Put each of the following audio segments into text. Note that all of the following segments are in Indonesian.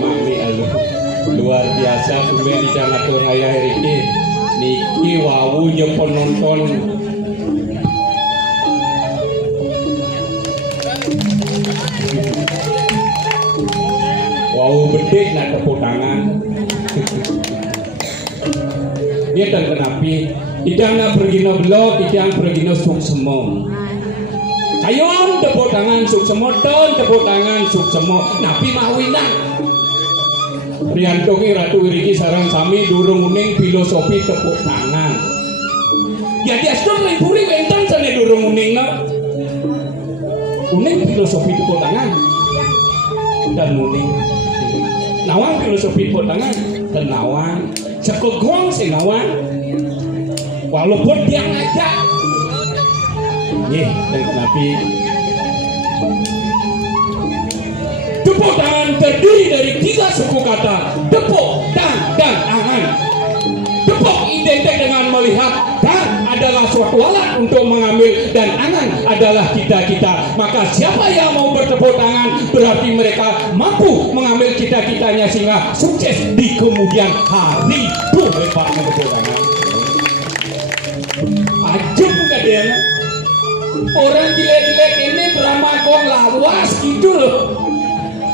Mami alu luar biasa tumben di Jangatur Raya hari ini niki wau je penonton wau bedek nak tepuk tangan. Dia dan kenapi tidak nak pergi no blog tidak pergi no suk semua kayon tepuk tangan suk semua dan tepuk tangan suk semua napi mawinan Prianto ki ratu iriki sarang sami durung uning filosofi tepuk tangan jadi aston lain puri wenten sana durung uning no uning filosofi tepuk tangan dan uning nawang filosofi tepuk tangan dan nawang sekegong si nawang walaupun dia ngajak dan kenapi tepuk tangan terdiri dari 3 suku kata tepuk dan angan. Tepuk identik dengan melihat dan adalah suatu alat untuk mengambil dan angan adalah cita-cita. Maka siapa yang mau bertepuk tangan berarti mereka mampu mengambil cita-citanya sehingga sukses di kemudian hari. Tuh hebatnya tepuk tangan. Ajib gak dia? Orang gilek-gilek ini beramakong lawas gitu loh.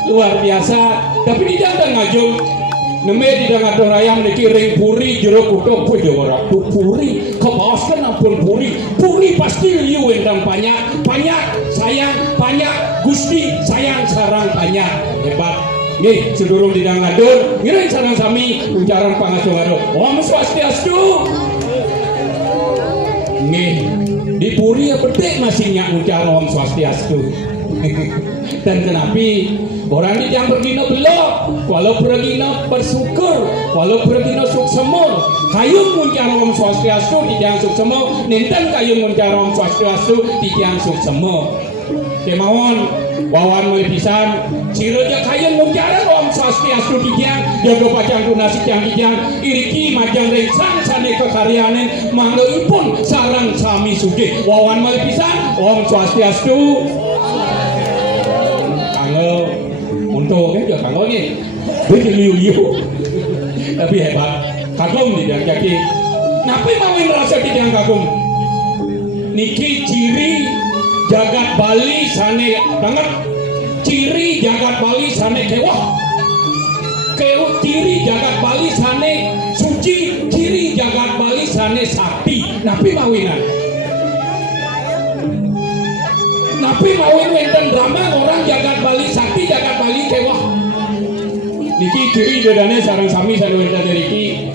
Luar biasa. Tapi tidak ada ngajung. Neme tidak ada raya memiliki ring puri jeruk kutuk pujawara puri kebawaskan ampun puri pasti liu endang banyak sayang banyak gusti sayang sarang banyak hebat. Nih sedurung tidak ngadur ngiring sarang sami ucaran pangasuharo Om Swastiastu. Nih di puri ya bedek masihnya ucaran Om Swastiastu. Dan kenapi orang ini yang bergino belok walau bergino bersyukur walau bergino suksemur kayun muncar Om Swastiastu di jangan suksemur ninten kayun muncar Om Swastiastu di jangan suksemur kemauan wawan mulai pisan siroja kayun muncar Om Swastiastu di jangan jaga pacang tunasik yang di jangan iriki majang rengsang sane kekaryaanen manggaipun sarang sami suge wawan mulai pisan Om Swastiastu untuk kan juga kagum ni, betul liu tapi hebat kagum tidak jadi. Napi mawin rasa tidak kagum. Niki ciri jagat Bali sane banget, ciri jagat Bali sane kewah, ciri jagat Bali sane suci, ciri jagat Bali sane sakti. Napi mawinan. Napi mawin wenten drama orang jagat Bali sakti jagat Bali kewah. Niki ciri dadane sarang sami sanu wenten deriki.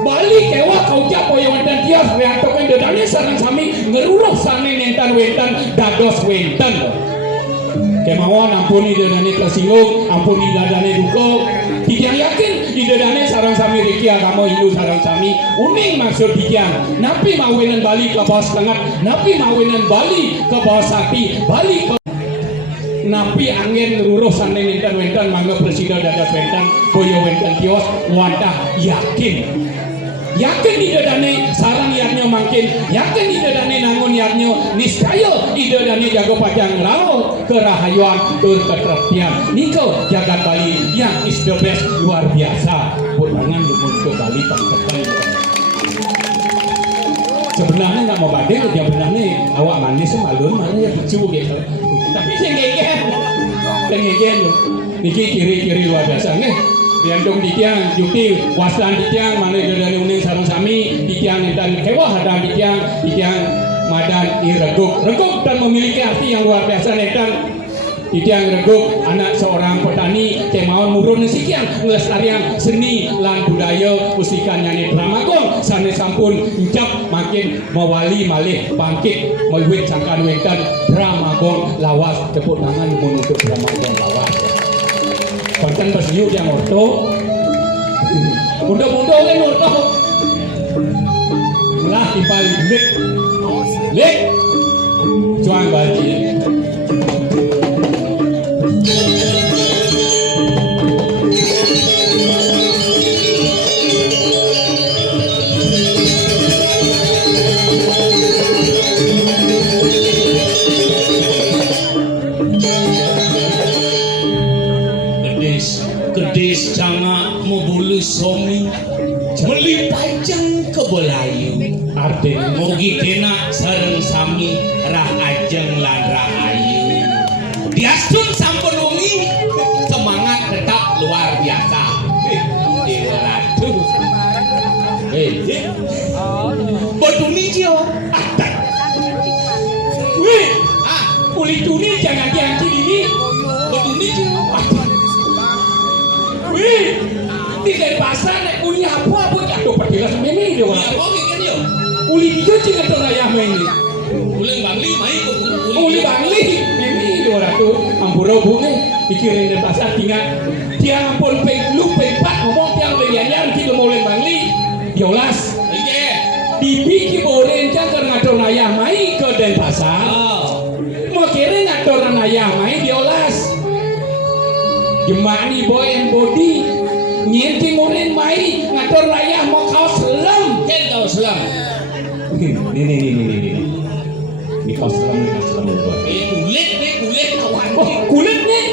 Bali kewah kau jak poyo wenten tias reantoken dadane sarang sami ngeruruh sane nentan wenten dados wenten. Kemauan ampuni dadane tersinggung, ampuni dadane duka. Tidak yakin idadane sarang sami riki agama Hindu sarang sami uning maksud dijang napi mawinan Bali ke bawah setengah napi mawinan Bali ke bawah sakti Bali ke napi angin nguruh sane nintan wentan mangga presiden dadas wentan boyo wentan kios wantah yakin idadane sarang yarnya makin yakin idadane nangun yarnya niscaya idadane jago pajang laut kerahayuan tur ketertian niko jagat Bali yang is the best luar biasa butangan untuk Bali pangketan. Sebenarnya nggak mau badai dia benarnya awak manis malun mana ya lucu gitu tapi sih ngegen niki kiri luar biasa nih diandung ditiang jukti waslan ditiang mana dari uning sarung sami ditiang dan kewah dan ditiang madan reguk dan memiliki arti yang luar biasa netan ditiang reguk anak seorang petani kemauan murun sikiang ngelestarian seni lan budaya pustikan nyanyi dramagong sane sampun ucap makin mewali malih bangkit meluit sangkan wenten dramagong lawas tepuk tangan untuk dramagong lawas. Konten bersiu yang orto, mudah-mudahan kan orto, lah timpal lek, cuang bagi. Diasun sampun wengi semangat tetap luar biasa. Dewa Ratu. Boduni Cio. Wih, Ah, kulit tuni jangan diangkat ini. boduni Cio. Wih, di pasar nek kuliah apa jatuh pertilas meme dia Ya orang. kok kan yo. Kulit dia juga terayah main. Uleng Bangli mai kok Uli bangli, meme dia orang tuh ampura bunga pikirin di pasar tinggal dia ampun lu pepat ngomong tiang beliannya kita mau oleh bangli. Yolas, Oke. dipikir boleh jangan ngatur ayah mai ke Denpasar. Oh. Mau kira ngatur ayah mai diolas. Jemani boy and body nyenting orang mai ngatur ayah mau kau selam. Ken kau selam. Ini kau selam boy. Kulit kawan. Oh kulit nih.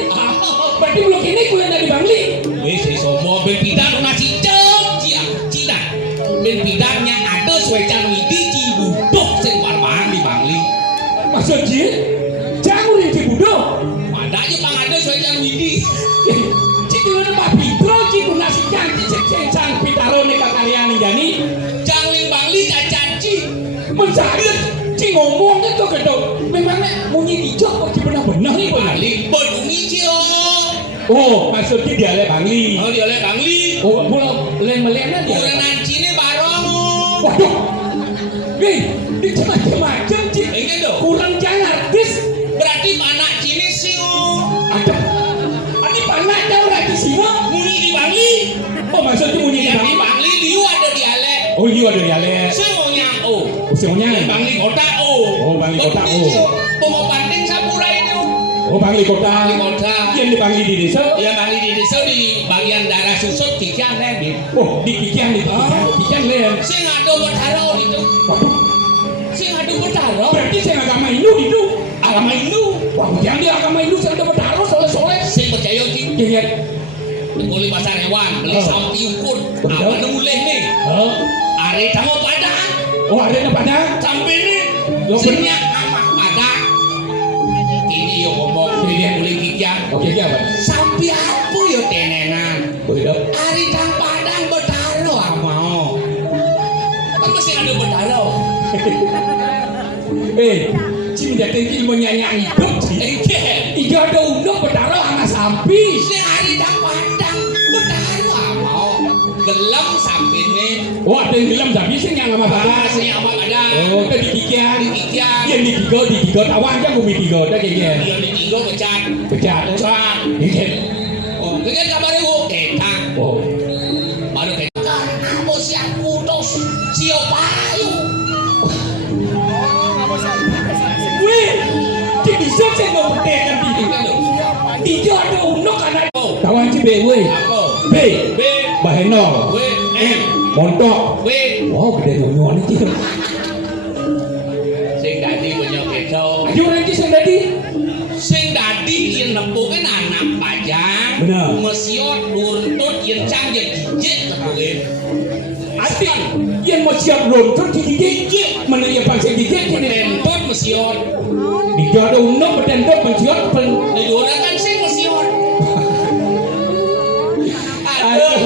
Berarti blok ini kulit dari Bangli. Wis iso mobil pidan ngasih Cina. Ben pidannya ada suecan widi Cibubuk sing warman di Bangli. Maksud dia jangan rinci budo. Padahal pang ada suecan widi. Citu ada Pak Pitro, citu nasi cantik cek pitaro nih kakalian nih jani. Jangan Bangli cacaci. Mencari ci ngomong itu gedok. Memangnya munyi dijok kok benar-benar nih Bangli bodungi Cio. Oh, maksudnya dialek Bangli. Oh dia oleh Bangli. Oh, pulau lem-lemnya dia. Kurenan Cine barong. Waduh. Wih, ini macam-macam cik. Enggak dong. Kurang jangan artis. Berarti anak Cine sih. Ada. Ini panak jauh lagi sih, Muni di Bangli. oh maksudnya munyi di Yang di Bangli. Bangli liu ada dialek. Oh iya ada dialek. Semuanya oh. Semuanya. Bangli kota oh. Oh, Bangli kota, Bodungi, oh. Cio. Mau panting sapura ini. Oh Bangli kota. Bangli kota. Yang di Bangli di desa. Ya Bangli di desa di bagian daerah susut Kikian nih. Oh di Kikian di Kikian lem. Saya ngadu bertaro itu. Waduh. Saya ngadu bertaro. Berarti saya agama Hindu itu. Agama Hindu. Wah jangan di agama Hindu saya ada bertaruh soleh-soleh. Saya percaya sih. Jadi Beli pasar hewan, beli Oh. sapi ukur. Betul. Apa mulai nih? Hari tamu padang. oh ada yang pada. Sampai nih. Lo Senyak amat padang. Ini yang ngomong dia beli Kikian. Oke apa? Sapi apa ya tenenan? Boleh. Hari tang padang bertaro mau. Kan mesti ada bertaro. Cim jatuh ilmu nyanyi hidup sih. Engke. Iga ada undang bertaruh sama sapi. Si hari tang padang bertaro mau. Gelam sapi nih. Oh ada yang bilang sapi sih yang sama Ah, bapak. si amat ada. Oh itu di Kikian. Di Kikian. Iya di Tigo tawa aja bumi Tigo. Udah kayak gini. Dia di tiga pecat. Pecat. Pecat. Iya. Oh, dengan kabarnya bu. Ketang. Oh. Baru ketang. Kamu siap putus. Siap payu. Wih, cik bisa saya mau tekan di Tiga ada undang karena. Tahu aja be, weh. Apa? B. B. Baheno. W. M. Montok. W. Wow, gede nyonyon ini cik. Sing dadi penyakit so. Ayo orang cik tadi. Sing dadi yen nempuke anak pajang. Bener. Mesiot luntut yen cang yen gigit nempuke. Ati, yang mau siap runtut digigit. Mana yang paling gigit ini? Lentut mesiot. Di ada undang berdendam menciot pen. Di luar kan sing mesiot. Aduh.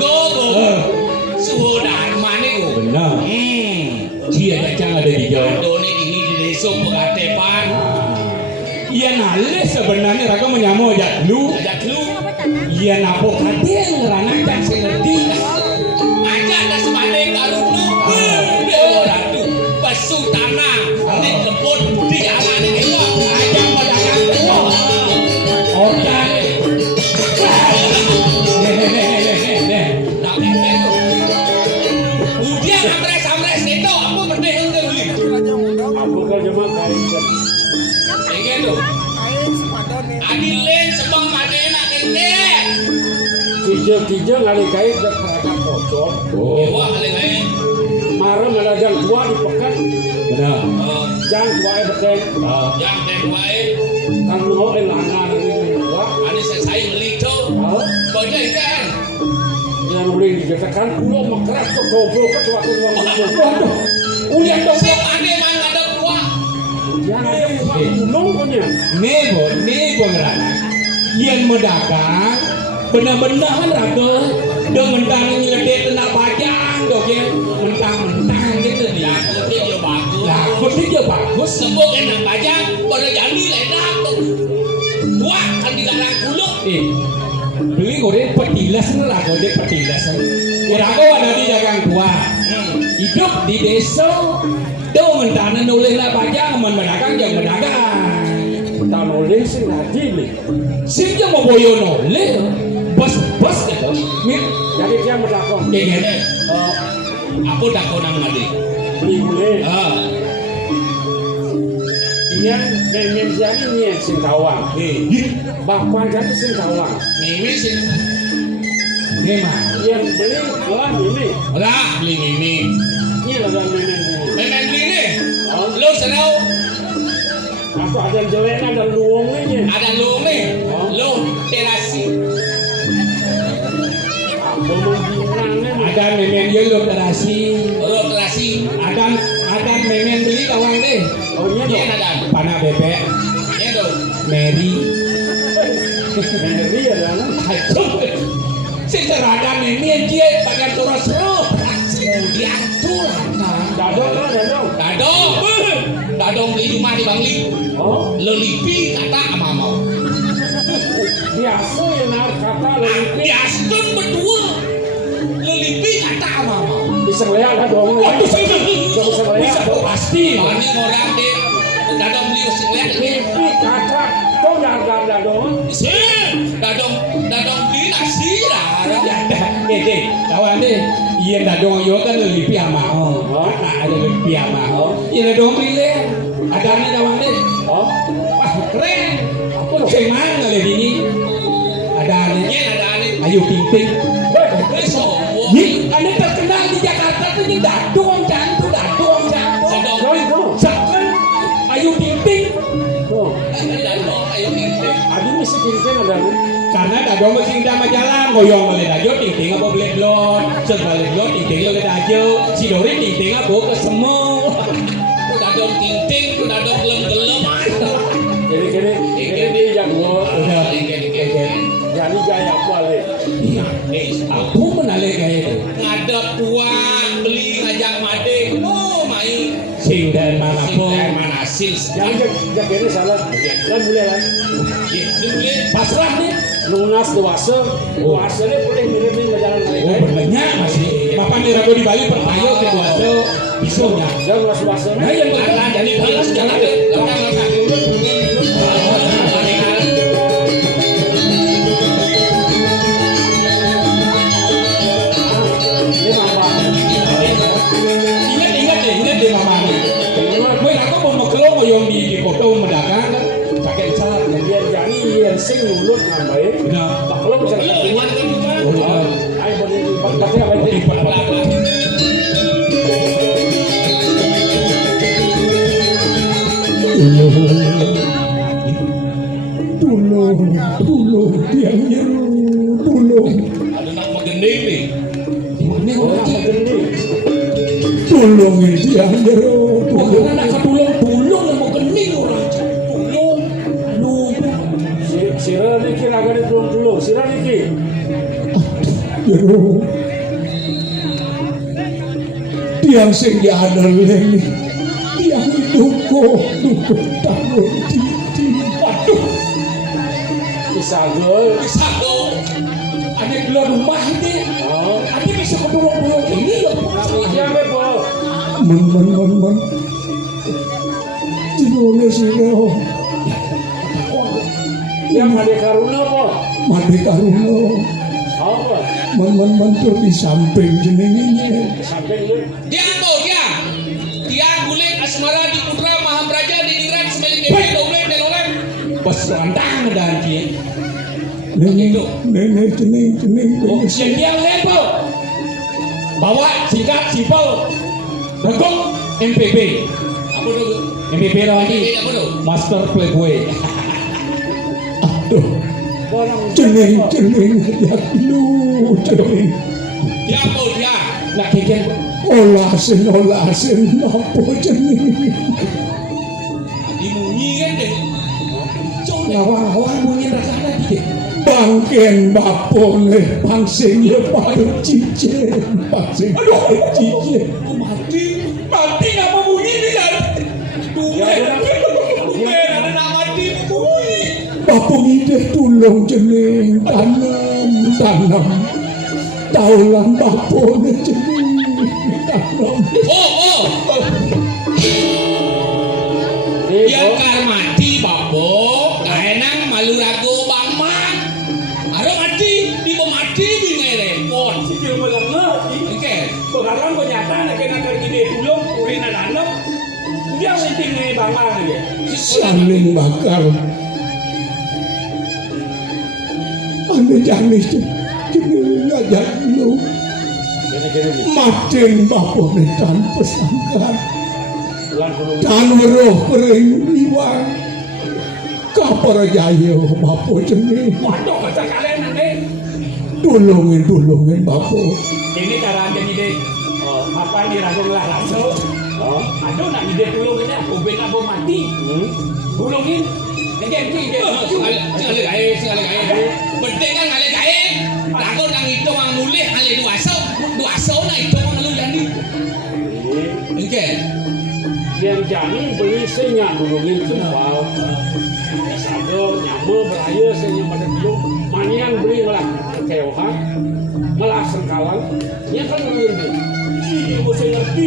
Go. Suhu darmane go. Benar. Dia cacang ada di Jawa. Doni ini di desa pengatepan. Iya nale sebenarnya raga menyamo aja dulu. Ajak lu. Iya napo kadang ngeranakan saya ngerti. Ajak ada sebanding baru lu. Dewa Ratu. Pesu tanah. Di kebun. Di jalan ini. Aja pedagang tua. Otak. Tak kete tu. Ujian amres itu. Apa benda yang teruli? Aku kerja makan. Ingin tu. Adilin sebang madena kete. Kijang ada kait dan mereka pocong. Dewa kali lain. Marah melagang tua di pekan. Benar. Jang tua berden. Yang terbaik. Kan mau elana ini tua. Ani saya beli tu. Banyak ikan. Yang beli dikatakan pulau mengkeras ke goblok ke waktu uang itu. Waduh. Ulian dong. Saya pandai main ada kuah. Yang ada bukan gunung punya. Nego ngerana. Yang mendagang benar-benar kan rada dengan mentang nyeledek nak pajang dok ya mentang gitu dia. Lakutnya dia bagus. Sebut enak pajang, pada jadi ledak tuh. Tua kan dilarang kuluk. Beli goreng petilas lah goreng petilas. Kira-kira ada di dagang tua. Hidup di desa. Dia mentang nulis lah pajang, mendagang jangan mendagang. Tak boleh sih ngaji nih. Sing dia mau boyo nulis. Bos gitu. Jadi dia berlakon. Gini. Aku dah kau nang ngadi. Beli boleh. Dia memang jadi ni sing tawang. Bapak jadi sing tawang. Mimi sih. Gimana? Yang beli lah ini. Lah beli ini. Ini adalah memang beli. Memang beli ni. Lu senau. Aku ada jelek ada luang ni. Ada lu ni. Lu terasi. Aku mau bilang ni. Ada memang dia lo terasi. Lu terasi. Ada memang beli kawan deh. Oh iya Dia dong. ada. Pana bebek, Dia tu. Mary. Mary adalah. Sejarah memang dia bagian terus seru. Dia tu lah. Dadong lah dadong. Dadong beli rumah di Bangli. Oh Lelipi kata ama mau. biasa yang nak kata lagi. Biasa berdua. Lelipi kata ama mau. Bisa lihat lah dong. Bisa pasti. Ini orang deh. Dadong beli usik lihat ni. Mimpi kata kau jangan dadong. Dadong beli nasi lah. Kawan deh. Iya dadong yo kan lebih amao. Ada lebih amao. Iya dadong beli. Ada ni kawan deh. Oh Wah keren. Aku cemang kali ini. Ada ni. Dia ada ni. Ayu Ting. Besok. Anda terkenal di Jakarta tuh ini dadong jantung. Sekarang Ayu Ting. tuh. Dadong ayo kita. Adi mesti cincin ada ni. Karena dadong masih dah majalah goyong boleh dajo Ting apa boleh blon. Sekali blon Ting boleh dajo. Si Dori Ting apa ke semua. Dadong tinting, dadong gelem-gelem. Jadi yang gua jadi gaya apa le? Aku menalik kayak itu. Ngadep uang beli ngajak mading. Oh main. Sing dan manapun. Mana hasil? Yang ini salah. Kan boleh kan? Beli. Pasrah nih. Lunas dewasa ni boleh mirip-mirip berjalan Oh naik. banyak masih. Bapak nih ragu di Bali pertayo ke kuasa bisunya. Dan lunas dewasa Nah ni. yang berjalan jadi balas jalan deh. Ini apa? Ingat deh mama nih. Gue aku mau kelong yang di foto mendagang kan. Pakai salah. Biar jadi yang sing lulut nambahin. Nah, Tak kalau bisa ketemuan kan? Ayo boleh baca apa ini? Tulung tiang nyeru, tulung. Ada nak magending ni. Ini Orang orang begini. tulung tiang nyeru, tulung. Anak tulung yang mau kening orang. Tulung, Sira ni kira agak dulu. Sira ni ki. nyeru. Tiang sing ada lagi, tiang duko tangan titi. Waduh, Isagol. Sago. ada keluar rumah ini. Oh. Ada bisa ketulung ini ya. Siapa po? Men. Cibone siro. Yang ada karuna po? Mati karuno. Apa? Men tur di samping jenenginnya. Sampai ni. Dia tu dia. Dia guling asmara di putra Mahapraja di Ningrat semeling keping dolen delolen. Bos rantang dan dia. Nenek cening Yang yang level. Bawa singkat simpel. Regong MPB. Apa tu? MPB lagi. Apa tu? Master Playboy. aduh Orang cening ya lu cening Dia apa dia? Nak keken. olasin apa cening Dimunyi kan deh. Lawan mungkin rasanya dia. Bangken bapole pangsing ya pada cice pangsing cice Mati nggak mau bunyi nih kan? Dumen ada nama di bunyi. bapung ide tulung jeneng tanam taulan bapole jeneng tanam Oh. Yang karmati babo, kaenang malu ragu bangman. Aro mati di pemati bingai repot. Sikil melengah. Oke. Sekarang kenyataan kena kerja tulung urina dalam. Dia penting bangang dia. saling bakal ane janis jeneng ngajak lu maten bapole tanpa sangka dan weruh pering iwang kapara jaya bapo jeneng Waduh kata kalian nanti. tulungin bapo Ini cara jadi deh. Apa nih ragu lah raso. Aduh nak ide tulung ini. Ubin abo mati. Tulungin. Negeri Sekali kaya. Penting kan kali kaya. Lagu nang itu ang mulih kali dua so na itu ang lu jadi. Oke. yang jamin beli senya dulungin tumpal. Sado nyambo beraya senya pada belum. Manian beli melah keohan. Melah sengkalang. Nya kan ngomongin deh. Ini mau saya ngerti.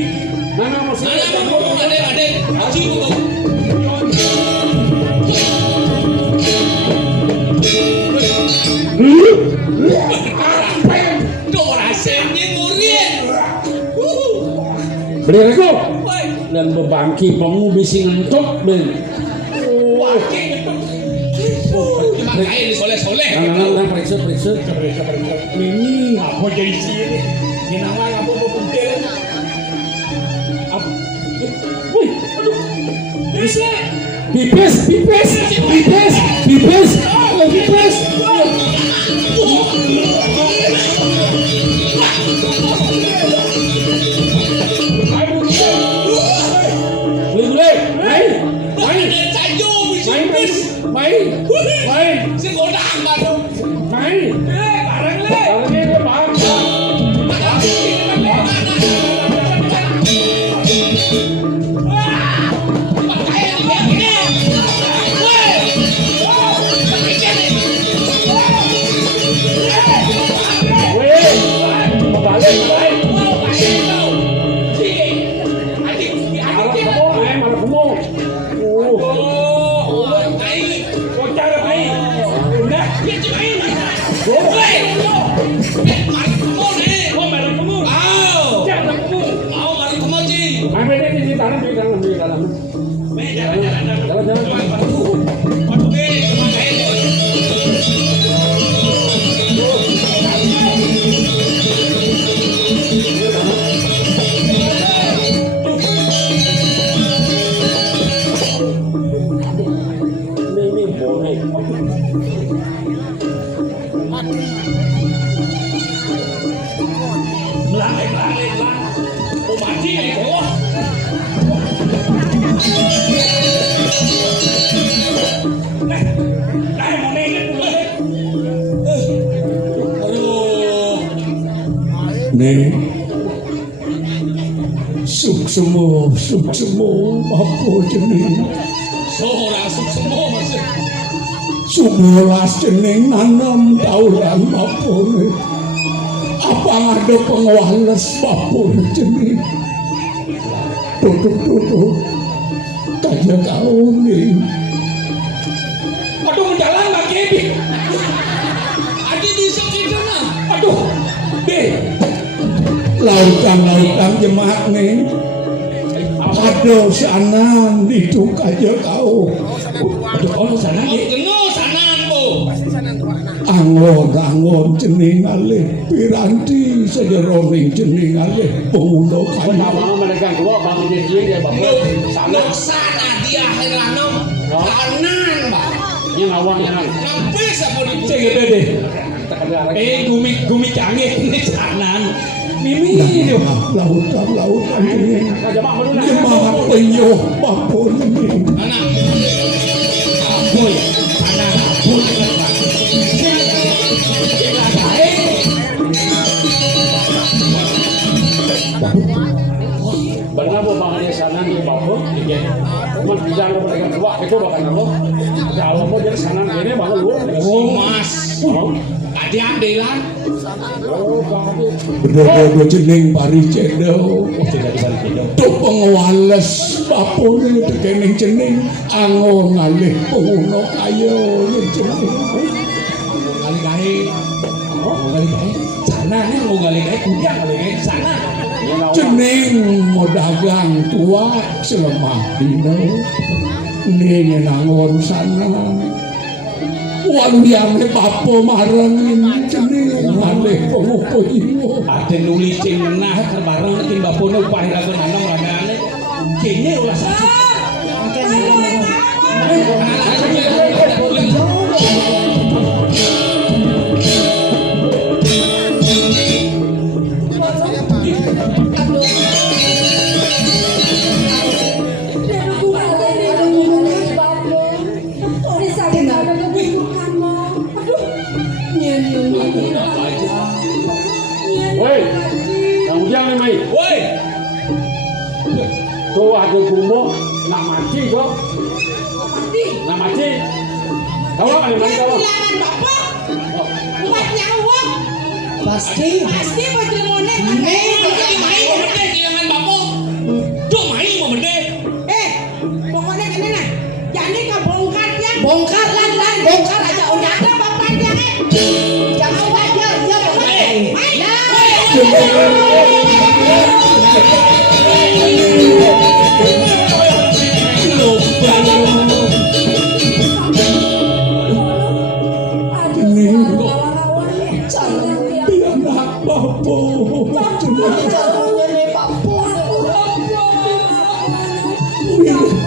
Nana mau saya ngerti. Ada. Haji bu. Dorasemnya ngurian. Beli rego. Dan bebangki pengu bisi ngentuk ben. Cuma kaya ni soleh-soleh. Nang periksa. Ini apa jadi sini? Ini nama apa penting? Wih, aduh. Bisa. Pipes. Main. Si godang baru. Main. Barang le. Kalau ni dia bang. Nih, suksemo apa jeneng? Seorang semua masih. Sebelas jeneng nanam taulan apa nih? Apa ada pengwales apa jeneng? Duduk, tanya kau nih. Aduh mendalam lagi Ebi. Adi bisa kita nah. Aduh, deh. Lautan jemaat nih. Ada sanan itu aja kau. Aduh, sana Oh, ya. kenal sanan bu. Angon jeneng alih piranti sederoning jeneng alih pengulo kayu. Abang mereka tua bang dia bapak. Nuk sana dia heranam. Kanan pak. Ini awang yang Nampis apa di Cek gitu deh. Gumi canggih ini sanan. Mimi itu. Lautan ini. Raja Mak Maduna. Jemaat penyuh babon ini. Anak. Aboy. Anak aboy kan Pak. Benar bangnya sana di bawah. Cuma bisa mereka tua itu bakal nalo. Kalau mau jadi sana gini bakal lu. Oh, Mas. Tadi ambilan. Oh, bakal. Bener-bener jeneng pari cedo. Tidak dibalik itu. Tuh pengwales babon ini tekening jeneng angon ngalih penguno kayo ini jeneng. Ngali gae. Oh, ngali gae. Sana nih mau ngali gae kuda ngali gae sana. Jeneng modagang tua selemah dino ini nangon sana waliane bapo marengin jeneng ngalih pengupo iwo Ada nulis cing nah bareng king bapono upah lagu nanong rame-rame. Kene ulah satu. Woi, yang ujang nih Mai. Woi. Tuh ada gumo nak mati kok. Nak mati. Tahu kan Mai tahu? Pasti bagaimana Mai mau berde kehilangan bapo. Duh, Mai mau berde. pokoknya kena nah jadi kebongkar ya bongkar bongkar aja udah ada bapaknya jangan aja ya anak bapo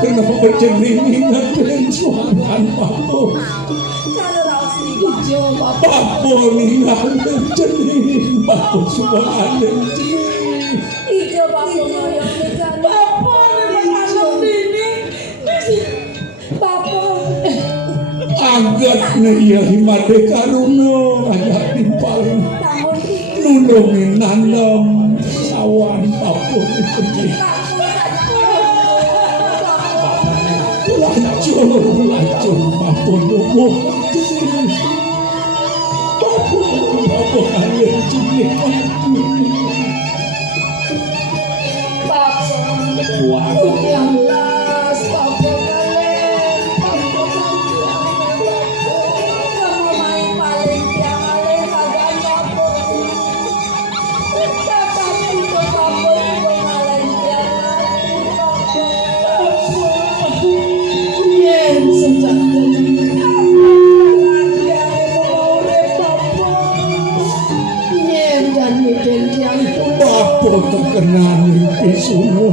kenapa berjeneng ingat dengan suaran bapo bapo ingat berjeneng bapo suaran agat ya himade karuno aja timpaling nulungin nanam sawan bapo itu lacur bapo nomo bapo kalian cilik bapo terkenal isuno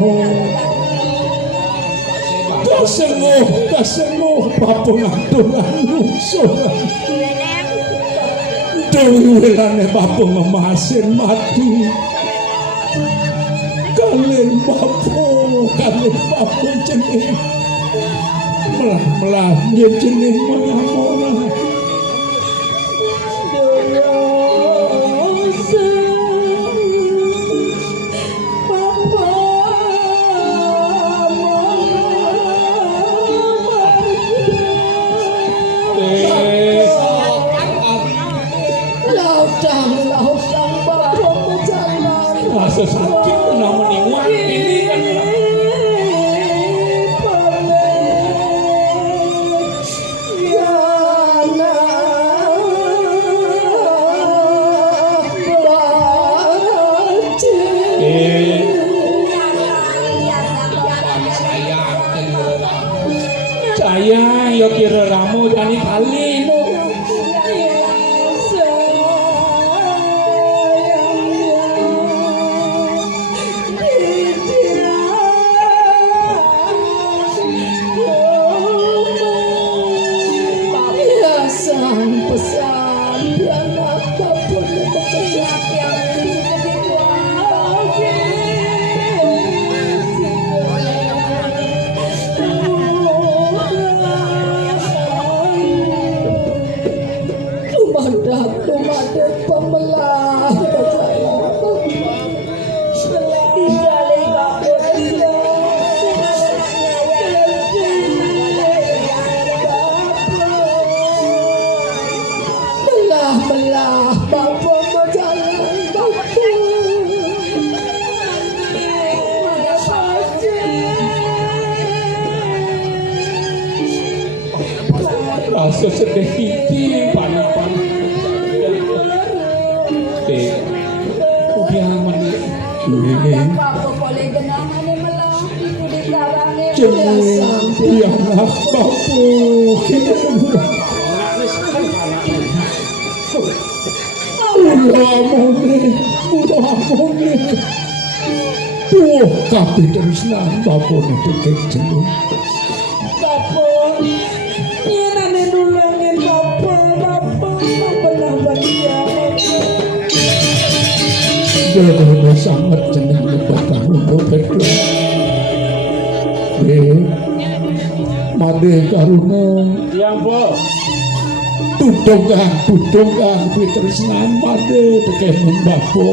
kasenguh bapo ngaturan lungsuh Dewelane bapo ngemasin mati kalian bapo jeneng melah jeneng mengamona rasa sakit nama niwan ini kan saya yo kira ramu jani kali rasa sedih iki panik-panik. Udah mandi. Apa boleh genangan melang ibu di karangnya Jangan biarlah bapu kita Nangis kan anaknya. ulah mone tuh tapi terus nang bapu itu kecil Bapak, iya nane nulungin Bapak pernah berdiam. dia sangat jeneng bapak untuk berdua made karuna Yang bos. tudongan pitresnan made tekemun bapu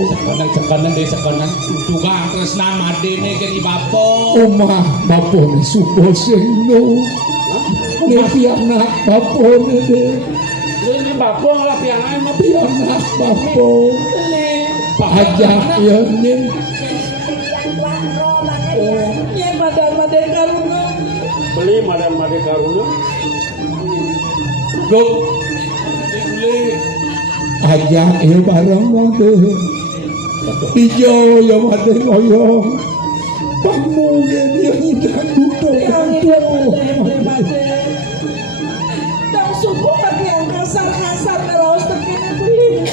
Sekanan deh sekanan. Tukang tresnan madene kene bapo. omah bapone supo singno pianak bapone de Ini bapong lah pianai mah pianak bapo ajak ya nyen Iya madar karuna. beli madam-madam karuna. Go. Boleh. ajak ya bareng made ijo ya made ngoyong pamu dia ngidang Yang duduk itu dan subuh tapi yang kasar terus begini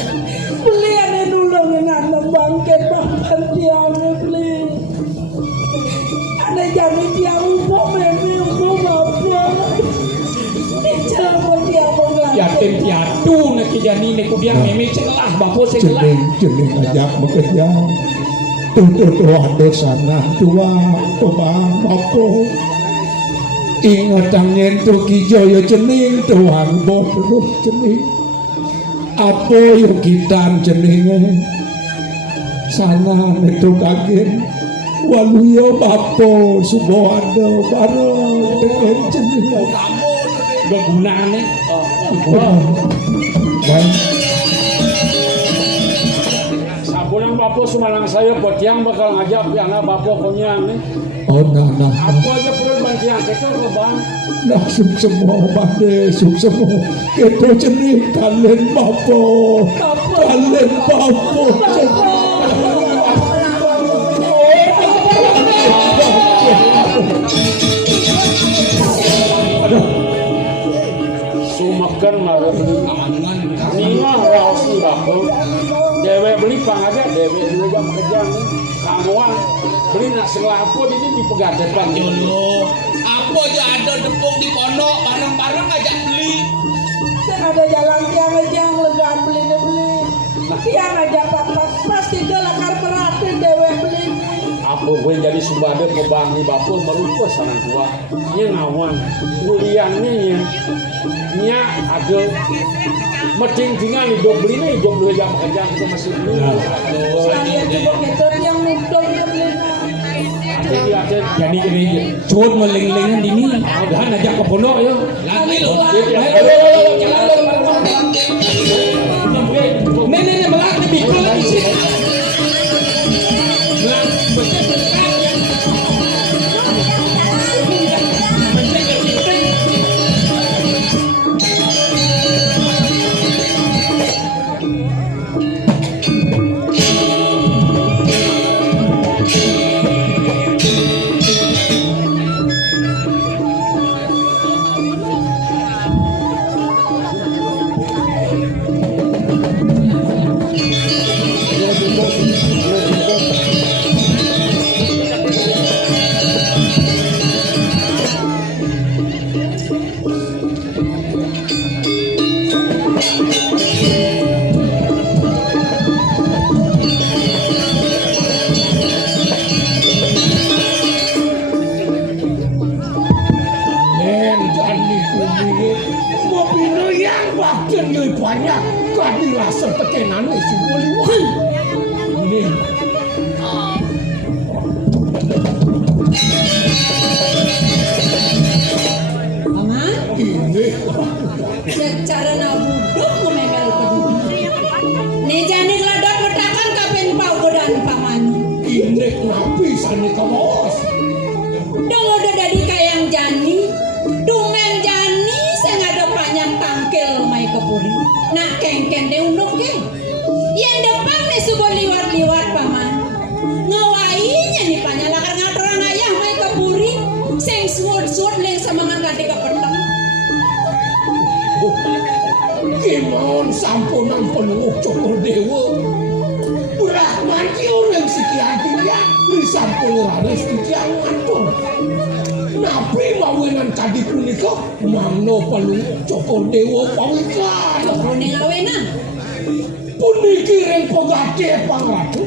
beli ane nulungin anak bangkit bapak tiangnya beli ane jangan tiang umum bapak dijamu tiang Yatim piatu nak kijani nek kubiang meme celah bapo segelah. jeneng ajak bekerja tuh ada sana tua tobang bapo ingat angin tuh kijo ya jeneng tuang bodoh jeneng apa yang kita jenenge sana itu kaget waluyo bapo suboado bareng dengan jeneng Gak gunane. baik Sabunan bapo sumalang saya buat yang bakal ngajak piana bapo konyang nih. oh nah Aku aja perlu bantian kita ke bang. nah semua bade semua kita jeneng kalian bapo kalian bapo Sumakan marah beli. Nina raos ni bapo. Dewe beli pangaja dewe dua jam kerja nih. Kamuan beli nasi lapor ini di pegadepan. Jolo. Apa aja ada depung di pondok bareng-bareng ajak beli. saya ada jalan tiang aja yang legaan beli tiang aja pasti gelakar perhatiin dewe beli Apa gue jadi sumbada pebang ni bapo merupa sana tua. Nya ngawan. Kuliahnya nya ada Meding tinggal hidup beli nih, hidup 2 jam kerja kita masih beli. saya juga gitu yang mudong beli Ada Jadi kini cuat meling-lingan di sini. Udahan ajak ke pondok yo. Lagi lo. Nenek belak dipikul lagi sih. banyak keadilan setekenan si Wali. Ini Mama, ini secara nabuduk mememel kedua. Nejani ladot metakan kapen pau godan paman. ini nabi sani kawas. Dong udah dari kayang jani, dumen jani saya nggak ada banyak Kemon sampunan penunggu Cokor Dewa. Brahman ki orang sekian dia disampul raris tiang mantul. Nabi mawinan kadi punika mangno penunggu Cokor Dewa pawikan. Kuning awenan. Puniki ring pegade pangratu.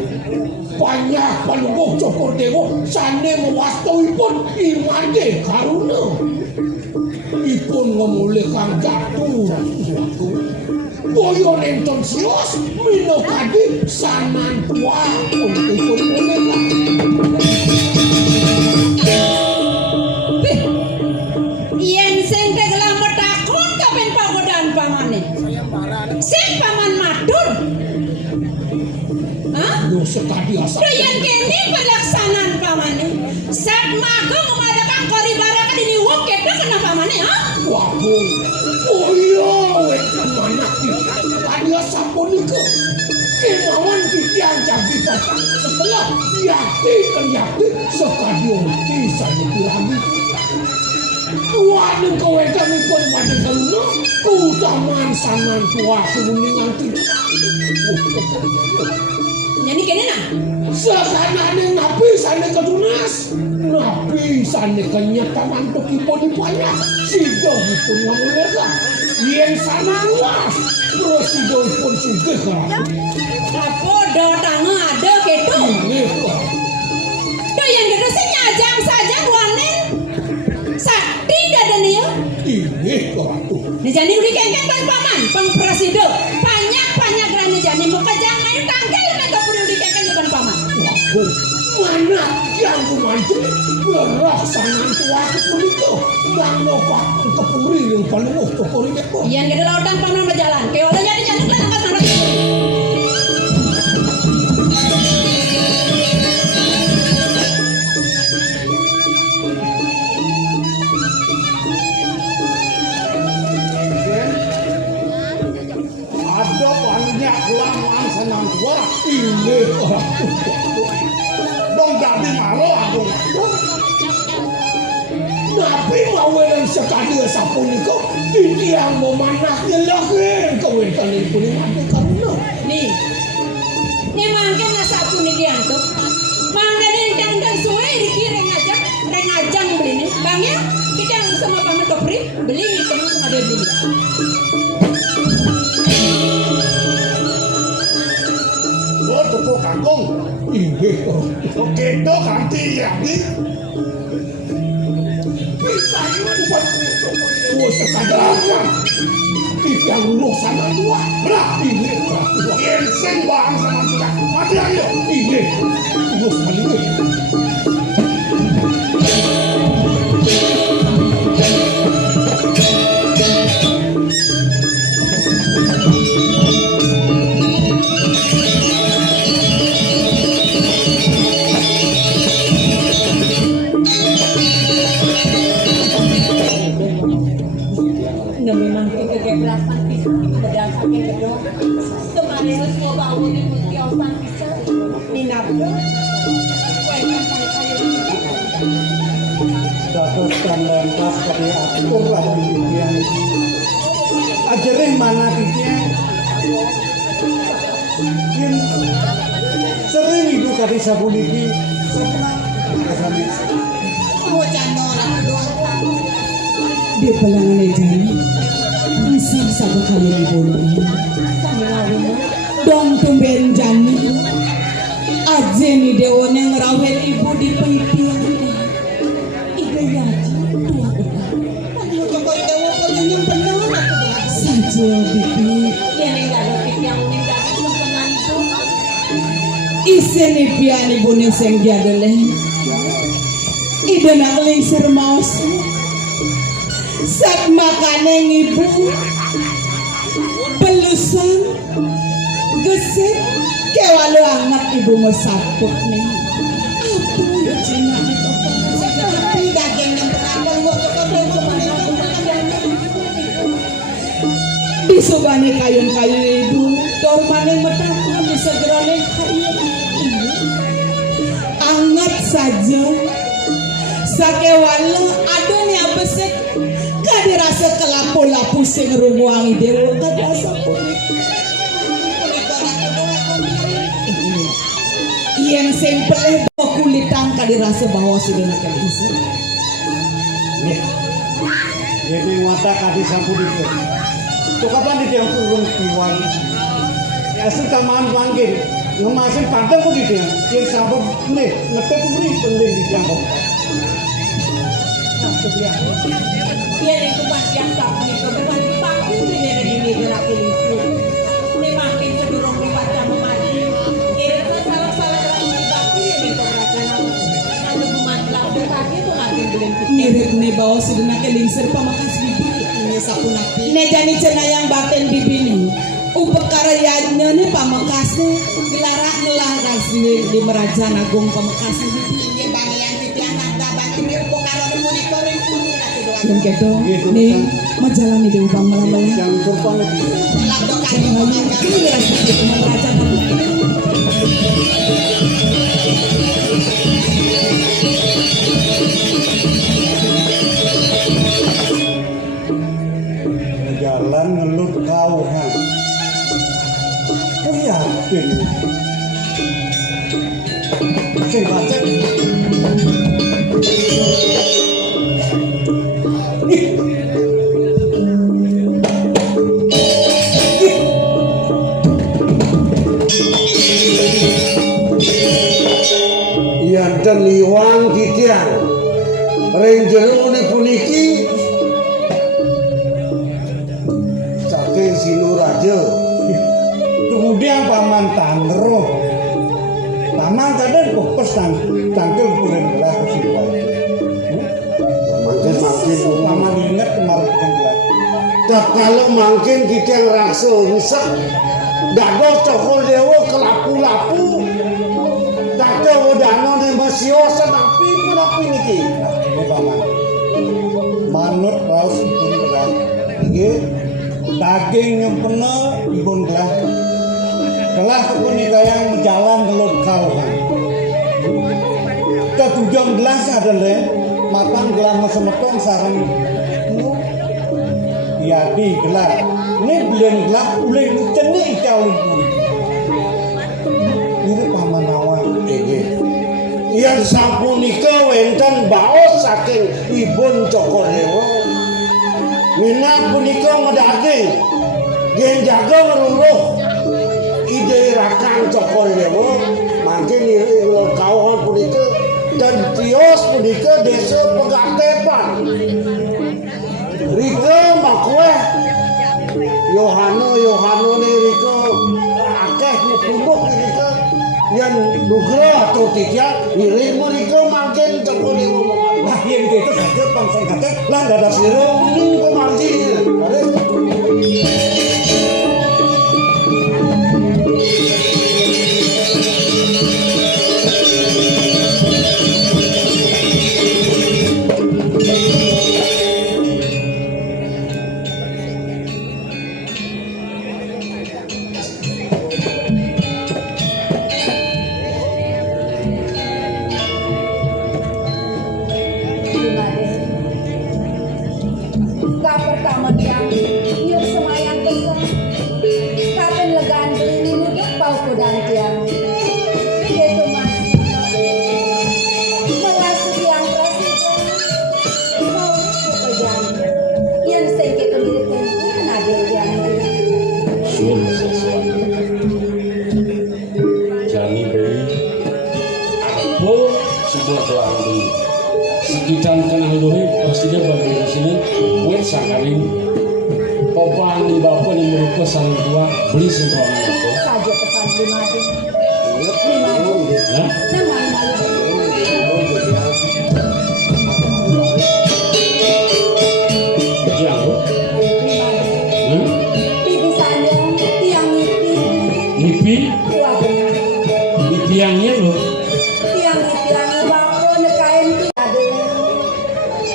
Banyak penunggu Cokor Dewa sane mewastoipun imande karuna. Ipun ngemulih kang jatuh. Boyo nonton sios mino kadi sanan tua untuk ipun mulih. Yen sing tegelamet takon kapen pagodaan pamane. Sing paman matur. Hah? Yo sekadi asa. Doyan kene pelaksanaan pamane. Sak magung umadakang kori baraka dini wong kepe kena pamane, ha? Wabung. Oh iya, wet mana kita kadi sampun iku. Kemauan kita jadi baca setelah yakti sekadi onti saniki lagi. Tuan kewedan ipun pada keluna keutamaan sanan tua kuningan kita. Nyanyi kene nah. Sekanane nabi sane kedunas. Nabi sane kenyataan untuk ipun banyak. Sido itu ngomongnya. Yen sana luas. Terus sido ipun sugih kerana. Kapodo tangan ada keto. Ini kok. Doyan keto sing nyajang saja wanen. Sakti dadane ya. Ini kok. Nejani uli kengkeng pan paman, pang prasido. Banyak rane jani mekajang main tanggal mereka pun uli kengkeng pan paman. Waduh, mana yang kumantu berok sangan tua kepuliku. Mano pak kepuri yang paling kepuri itu. Iyan kita lautan paman berjalan. Kaya udah jadi kan angkat sana. Ada banyak lamaan senang tua. Ini orang dong jadi malu aku. Nabi mau yang sekali sapuniku tiang memanahnya lagi kewentan itu mati karena. Nih mangken nasa pun ini diantuk. Mangga dan suwe dikira ngajang beli nih. Bang ya, kita sama paman Kopri beli itu ada dulu. Oh, tepuk kangkung. Ini oke itu ganti ya di. Bisa buat oh sekadar. Kita lulus sama tua. Berat ini. Enseng bang sama tua. Mati ayo. Ini lulus balik. Memang kegebrasan bisa berdasarkan kedua kemarin harus mau bangun di mutiausan bisa dinabdo dapat dan lantas dari atur ada di dunia ajarin mana kita yang sering ibu kali sabun ini senang dia pelangan jani bisa satu kali dibunuh dong tumben jani aja nih dewa yang ngerawet ibu di pengipian ibu yaji tua benar saja bibi yang enggak ada yang enggak ada itu isen pian ibu nih seng jadole ibu nak lingser maus sak makaneng ibu belusan gesit kewalu angat ibu mesaput nih apa ya cina tapi daging yang disubani kayun-kayun ibu dormane metapun disegerane kayun angat saja sakewalu aduh nih abesek kadi rasa kelapu-lapu sing rumuangi dewa kadi rasa yang sing peleh kulitan kadi rasa bahwa sudah nakal bisa. Nih, jadi mata kadi sapu itu. Tuh kapan dia turun kiwan? Asal taman panggil, ngemasin padang kok dia. Yang sapu nih, ngetek beri penting di jangkau. Dia yang kuat yang sapu itu bukan paku ini dari gerak ini. Ini makin sedurung dibaca memati. Kira salah-salah orang tapi ini perhatian kalau bumatlah berkaki itu makin belum. Ngirit nih bawa sudah kelingser pamakas bibi ini sapu napi. Nih jani cenayang baten bibi nih. Upakaryanya nih pamakasnya gelarak ngelarang di Merajan Agung pamakasnya bibi. Ini bang yang titian ada bagi dia upakaran monitoring ini. Yang kedong, nih majalah nih diubah malam-malam. Yang kurang lagi. Lakukan ini rasa itu Merajan Agung. Jalan ngelut kau kan. Kau yakin? Saya baca. Iya dan liwang kitian. Ranger ini puniki. Saking sinur aja. Kemudian paman Tanro. Paman kadang kopes tangkel kuren belah kesimpan. Makin paman ingat kemarin belah. Tak kalau makin kita yang rasa rusak. Dago cokol dewa kelapu-lapu. Dago wadano di masiosa tapi menapi niki. Nah ini paman. Manut raus ibun belah. Ini daging nyempena ibun belah. Telah kepunika yang jalan gelut kau kan. Ketujuan gelas adalah matang gelas semetong sarang di gelas. Ini belian gelas uling ceni ikau pun. Ini paman awan. Yang sapunika wenten baos saking ibun Cokolewo. Minat punika ngedaging. Gen jaga ngeluruh. Ide rakan Cokolewo makin kawan punika dan tios punika desa Pegatepan. Rika makwe Yohano ni Rika akeh numbuk Rika yang nugra atau tidak iri Rika makin Cokolewo. Nah yang gitu saja bangsa kata lah ada sirong ning kemanji. Sekitar kena doi pastinya bagi sini buat sangkaring popang di bapak yang merupakan saling tua beli semua anak itu saja pesan lima nah yang pipi saja tiang nipi yang lo tiang bapak nekain ada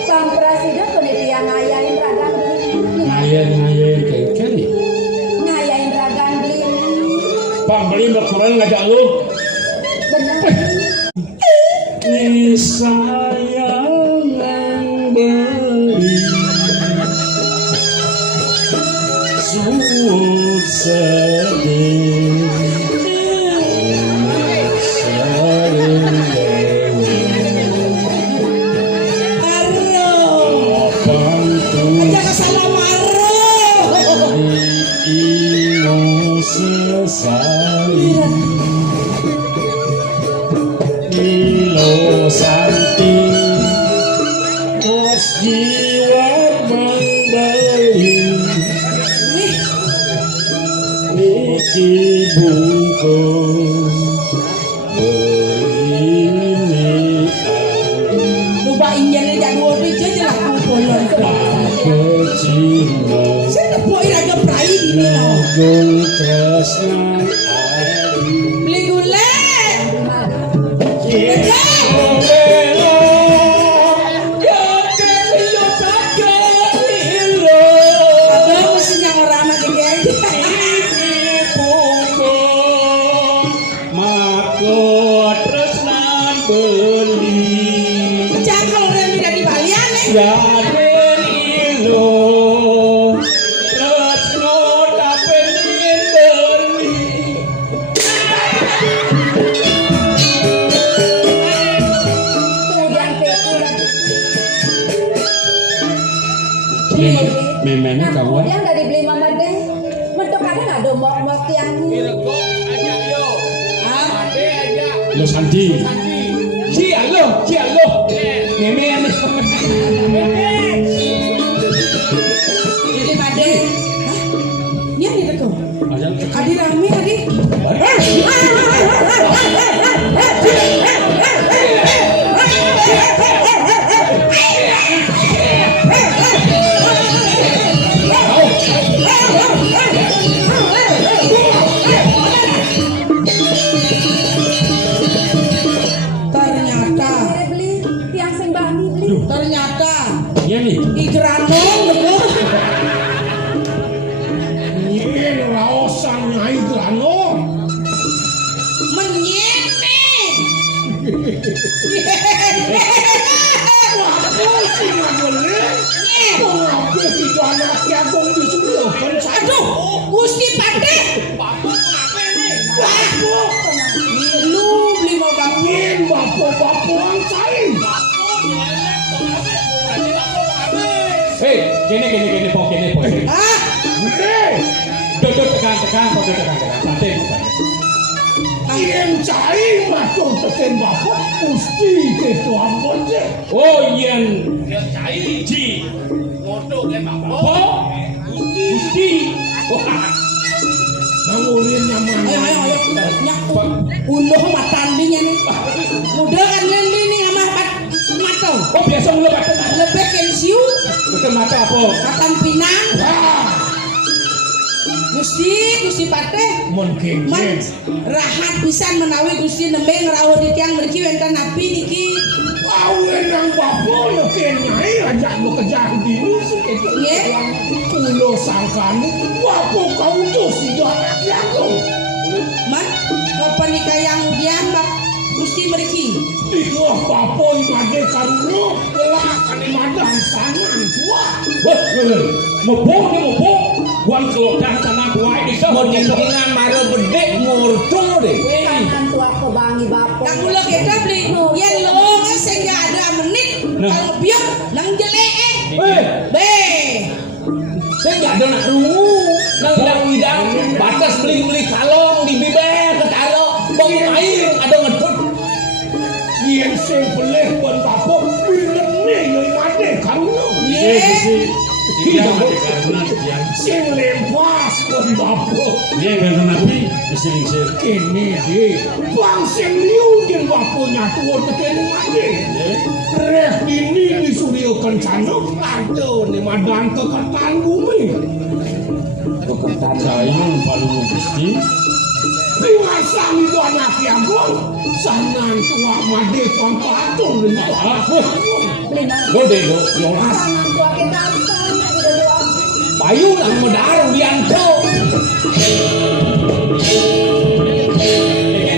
samprasida penelitian ngayain ragan ngayain kayak kali ngayain ragan beli Pak beli bakaran ngajak lu bener ni sayang yang beri sedih sering dewe bantu ino sesali ilo santi kos jiwa mandali niki bungkus berini Lupa injane jadwal iki jelas bolon. kecino Saya boy raga prai dini no. nagung tresnan ari Beli gula. Aduh, mesti yang orang anak geng. Cakal orang tidak di balian nih. Kemudian Memangnya nah, kawan kemudian gak dibeli mama deh. Mentok ada nggak ada mok yang lo santi Cialo. Meme ane. Jadi pade. Hah? Nya nih teko. Adi rame adi. beli tiang sing bami beli. Ternyata iya nih Igranong betul. Yen ora osah nyai grano. Menyene. Wah, sing ngene. Wong ape iki anak agung disuruh kan Aduh, Gusti Pade. Lu beli mau bangun. yen bapak-bapak cai. Hei, gini pok. Ah, Duduk tekan, santai. Yen cai matur teken bapak mesti ketu ampun je. Oh yen Ji ngodo ke bapak Gusti. Nang ulin nyaman. ayo. Nyak uluh matandingnya nih. Mudah kan lendi nih sama matau. Oh biasa mulu baten. Lebih kensiu, Betul mata apa? katan pinang. Wah, Gusti Pate. mungkin Man rahat pisan menawi Gusti nembe ngrawuh di tiang mriki wonten napi niki. awen nang bapak leken nyai aja mau kejar diri sih ketu. Nggih. Kulo sangkane bapak kau tuh si anak agung. Man kapan nikayang diang bak Gusti mriki. Wah, bapak imade karuno kelak kane madan sangan tua. Mopo. Buang kelodah sama buah ini sama Dengan maro bedek ngurtung deh. Kanan tua kebangi bapak. Kang kula kita beli yen longe sing gak ada menit kalau biar nang jelek. Be. Saya nggak ada nak rungu. Nang idang batas beli kalong di biber ke kalong. Bang air ada ngedut. Yen sing peleh pun bapak bilene yo imade karuno. Ye. Sing lempas pun bapak. iya bener nabi sering Kene de, bang sing liu jeung bapak nyatu teken imade. Reh ini disuruh kencana, aduh ni madan ke kertaan bumi. kayu palu gusti Pingasang itu anak agung, sanan tua made pangkatung di bawah. Beli nang Gede lo, yolas. kanan tua ke kampung udah doa. Payu nang medaru dianto.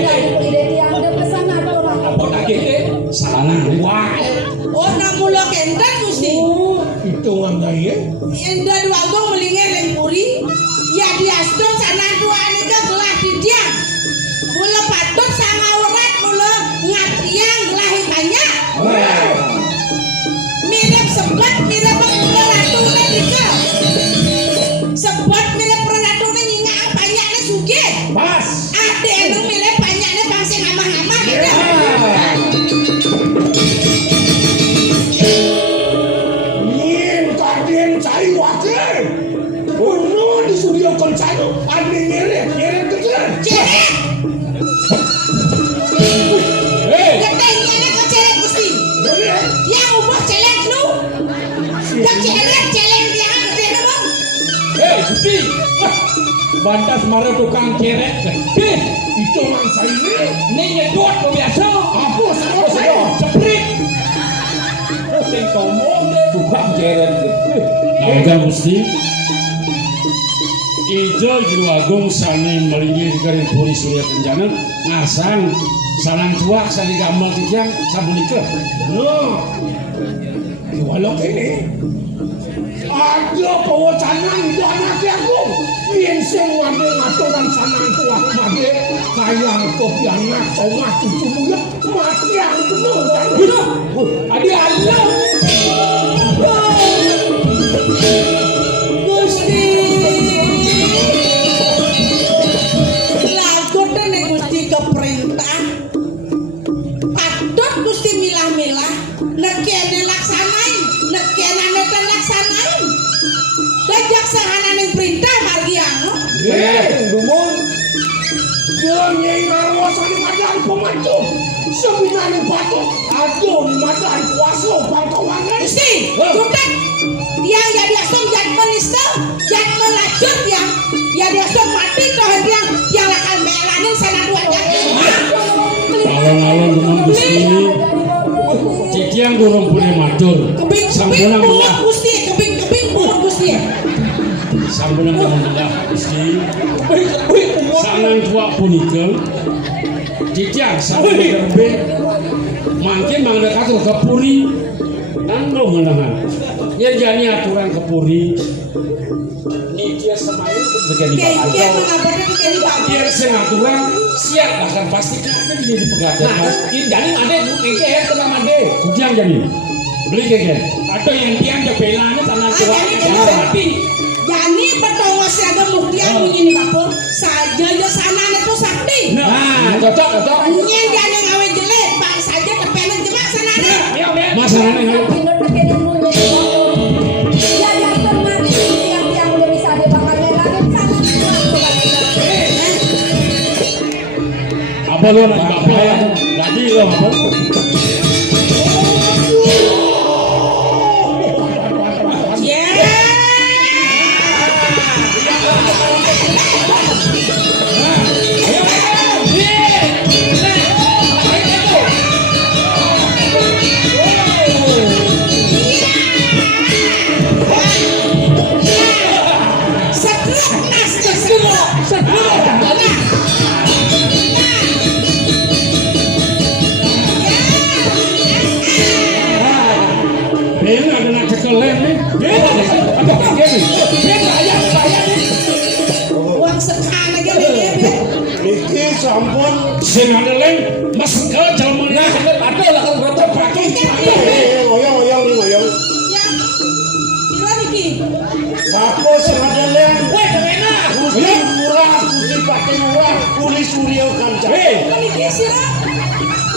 Lagi beli deh tiang ada pesan apa orang. Apa tak kete? Salah wah. Oh namula kenten Gusti. Itu ngandai Enda dua gong melinge lempuri. Ya diaston sana anu ane nyeret kecil. Ceret. Hei, Getengnya ada kok ceret Gusti. Yang ubah celeng lu. Kok ceret celeng yang gede dong. hei, Gusti. Wah, bantas marah tukang ceret gede. Itu mangsa ini. Ini nyedot lo biasa. Hapus Ceprit. Sing ngomong deh tukang ceret gede. Naga Gusti Ijo Juru Agung sani melinggir dari Puri Surya Kencana ngasang sarang tua sani gamal tijang sabunika. Loh, walau kini ada pewacanan di anak aku. Yang semua ngaturan sanang tua made kayak kopi anak somah cucu muda mati yang benar. Adi Allah. Gusti. Lagu nih Gusti keperintah. Patut Gusti milah-milah. Nekene laksanain, nekene neten laksanain. Lajak sahanan perintah margi anu. Dumon, dia nyai narwasa di madai pemacu. Sebenarnya batu, aduh di madai kuasa bangkawangan. Gusti, jutek. Yang jadi asam jadi minister, jadi melajut yang dia asam mati toh yang akan melanin sana dua jadi. Alon-alon dengan Gusti Ciciang durung boleh matur. Kebing Sampuna buat mendah. Gusti, kebing buat Gusti. Sampuna mendah Gusti. Sanang tua punika Ciciang sampun terbe mungkin mangda katur ke Puri nanggo menahan. Ya jani aturan ke Puri. Nidia semain terjadi Kayak bakal. mengabarkan begini Pak. Biar sengaturan siap bahkan pasti kan ada jadi pegadaian. Nah, ini jadi ada keke tenang ada. Kujang jadi beli keke. Atau yang dia ada belanya sana tua mati. Jani betul masih ada muktian begini Bapak. Saja ya sana itu sakti. Nah, cocok. Nyen jani ngawe jelek, Pak saja kepenet jemak sana. Masalahnya Bener begini mulai ya yang benar yang udah bisa dibakarnya lagi sama apa lu anak bapak ya? Jadi lo apa? Ini ada nak cekelem nih. Apa gini? Uang sekan aja dia. Niki sampun Sing ada lem mas ke jalan mana? Ada lah kan berapa pakai? ngoyong. Ya. Kira niki. Bapo sing ada lem. Weh, kena. Kusi murah, kusi pakai murah, kuli surya kanca. Kira niki sirah.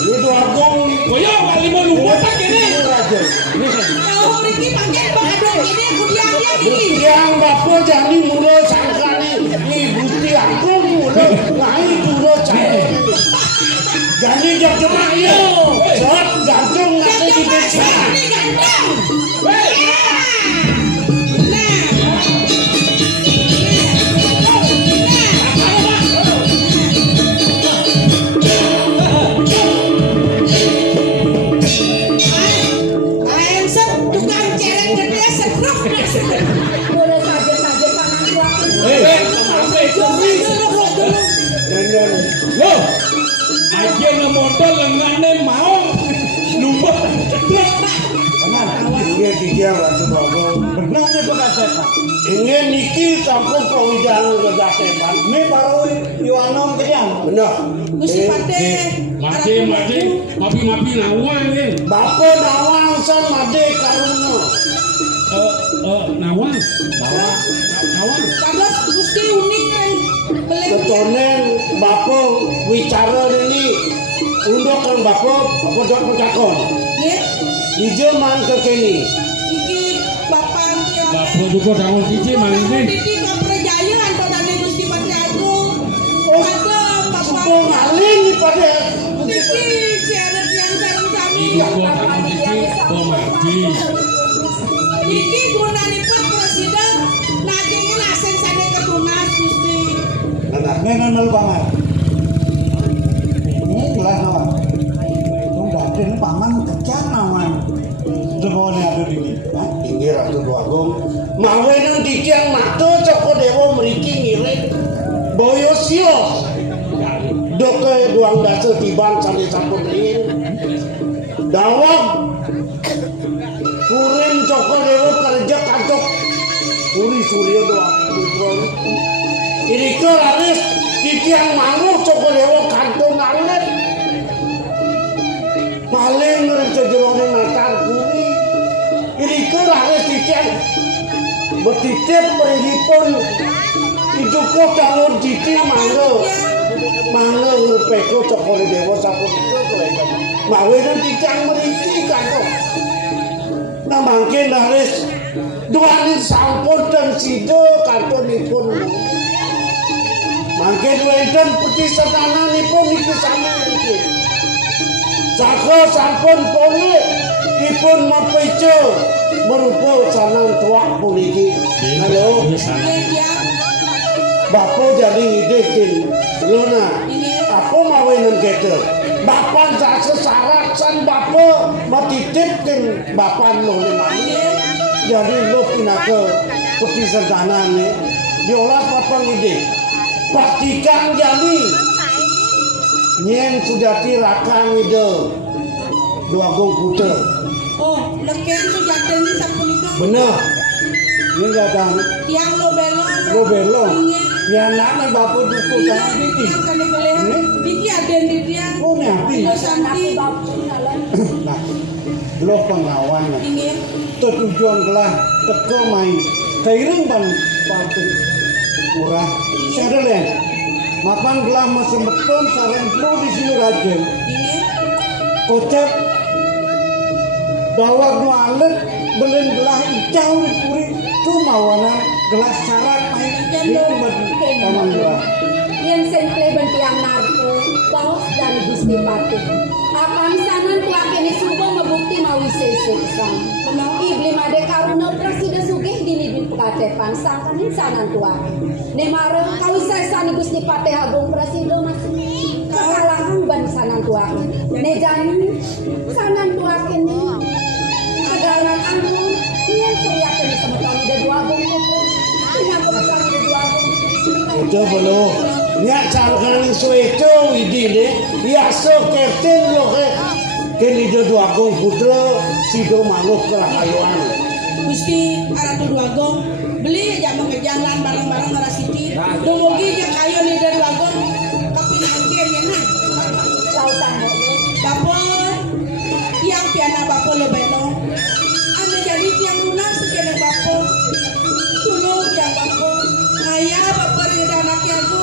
Itu agung. Koyo wali mau lupa tak ini. Kalau niki pakai pengadong ini kudiang dia niki. Yang bapo jadi mula sangkane ni Gusti Agung mula ngai duro cai. Jadi dia cuma yo. Sot gantung nasi di desa. Ini ganteng. boleh saja sanang tua Loh, aja na modal lengannya mau lupa ceplok. Ini dia waktu bago. Benar ni berkata. Ini niki sampun kawijan kegatepan. Ini baru Yohanom kejang. Benar. Gusti Pate. Mapi nawang ya. Bapo nawang san made karuna. Nawang. Terus Gusti unik kan. Ketonen bapo wicara ini undok kan bapo apa dok pecakon. Nggih. Ijo man ke kini. Iki Bapak Antio. Bapak juga tahun cici mang ini. Iki Kaprejaya antara Gusti Aduh, Bapak. Sumpah ngaling pada Niki jaran yang sareng sami. Ini gua kamu iki komedi. Iki gunanipun presiden naging lasen sane ketunas Gusti. anaknya nonol banget. Ini gelas nawan. Itu daden paman kejar nawan. Demone ada di sini. Tinggi Ratu Duagung. Mawe nang dikeng mato Coko Dewa mriki ngiring. Boyo sio. Doke duang dasa tiban sampai sampun rin. Dawang. Kurin Coko Dewa kerja kantok. Puri surya doang. Ini ke laris dikeng mangu Coko Dewa kantung ngalet. Paling ngerti jerone natar kuri. Ini ke laris dikeng bertitip perhipun iduko talun dikeng mangu. Mangu ngerpeko Coko Dewa sampun itu kelihatan. Mawe dan dikeng meriki kantung. Nah mungkin laris duanin sampun dan sido kantonipun. Mungkin wenten peti setananipun iki sami iki. Saka sampun pole dipun mepejo merupa sanang tuak puniki. Halo. Bapak jadi idekin Luna. Apa mawe nang kete? Bapak jasa sarasan bapak matitipkin bapak lo limani. Jadi lo pinake peti setanane diolah bapak ide. Patikan jadi nyen sudah tirakan ide Duagung puter. Oh, leken sujaten ni sapunika. Bener. Ini enggak tahu. Tiang lo belong. Lo belong. Ya nama bapak duku sama Diki. Tiang sane beleh. Diki aden di tiang. Oh nanti. Lo santi. Nah, lo pengawan. Ingin. Tujuan gelah teko main. Kairing ban partai murah. Sadelen. Mapan gelah masih beton sareng pro di sini rajen. Ingin. Kocak bawa nu alet belen gelah icau di puri cuma wana gelas syarat main itu paman gelah. Yang sentle bentiang narko, paus dan Gusti Pati. Akan sanan tua kini subuh ngebukti mawi sesuksan. Ibli made karuna presiden sugih dini di pekatepan sangkanin sanan tua. Nemare kawisai sani Gusti Pati agung presiden masih kekalangan ban sanan tua. Nejani sanan tua kini kedalan anggun yang surya kini semeton ide dua agung itu. Kenapa bukan ide dua agung? Udah belum. Nya calkan sueco idine biasa kerten lo ke lido Duagung putra sido manuk kelakayuan. Gusti Ratu Duagung beli aja mengejalan barang-barang ngarasiti. Dumugi aja kayu di Duagung kapinangkeun nya nah. Lautan Bapak tiang piana bapak lo belong. Anu jadi tiang lunas sekene bapak. Tulung tiang bapak. Ayah bapak rida anak aku.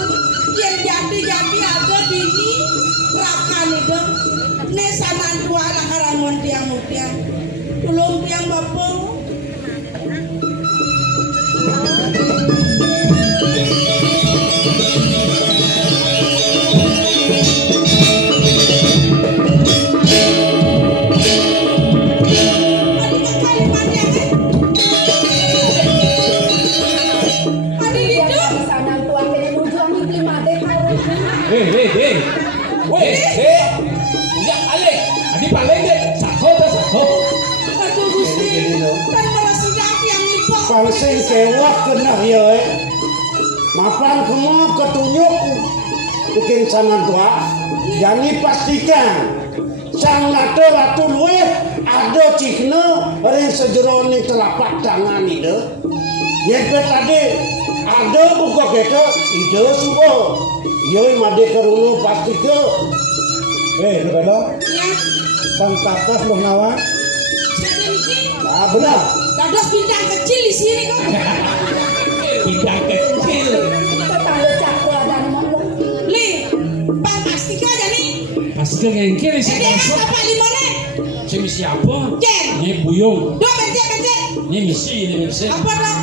Yang jadi ada dini rakan itu. Nesanan tua lah karangon tiang tiang. Tulung tiang bapak. Enggak alek. Adi paling deh, sako. Aduh Gusti, kan malah sidak yang nipok. Pangsing kewak kena ya mapan semua ketunjuk bikin sana doa. Jadi pastikan sang ratu luwe ada cikna yang sejerone telapak tangan itu. Yang tadi ada buka kita ide subuh. Yoi made kerulo pasti ke. Lu belok. Ya, Bang Tatas lo ngawa. saya ini. Ah benar. Dados bintang kecil di sini kok. Bidang kecil. tetangga cakwe ada nomor. Li, Bang Pastika aja nih. Pasti ngengkel si Jadi masuk. apa limone? Si siapa? Jen. Ini buyung. Do bete. Ini misi. Apa dah?